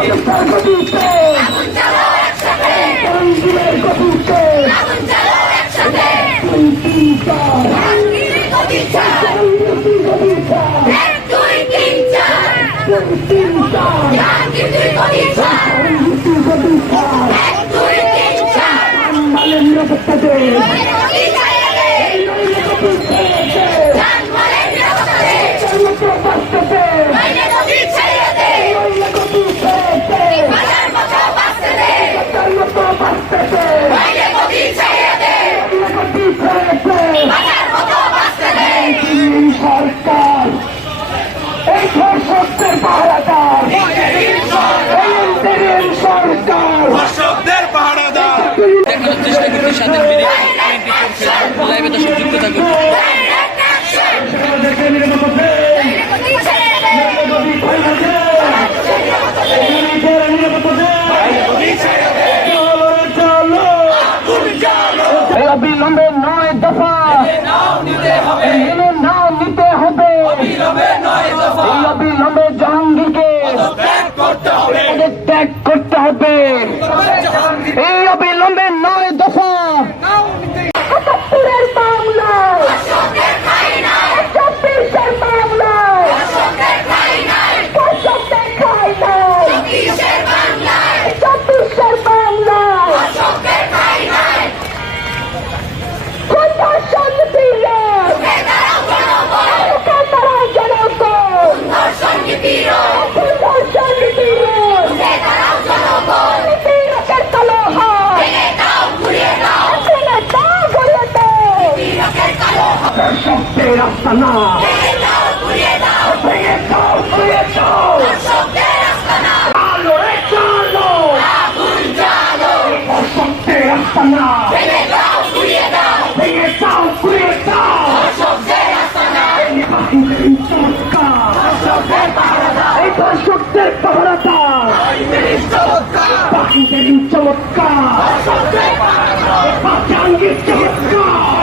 আগুন জ্বালো সরকার এই সরকার পাহারাদার। এই সরকার দর্শকদের পাহারাদার দেখানোর চেষ্টা করছি টোয়েন্টি ফোর লাইভে দর্শক যুক্ত থাকুন। অবিলম্বে নয় দফা। মেনে নাও নিতে হবে। এই অবিলম্বে জাহাঙ্গীরকে। ত্যাগ করতে হবে। এই অবিলম্বে শব্দের আস্তানা ভেঙে দাও ঘুরিয়ে দাও রে চালো। আগুন জ্বালো শব্দের ভেঙে দাও ঘুরিয়ে দাও ভেঙে দাও ঘুরিয়ে দাও অশোকের আস্তানা বাহিনীর চমৎকার। এই দর্শকদের পাহারাদার বাহিনীর চমৎকার জাহাঙ্গীর চমৎকার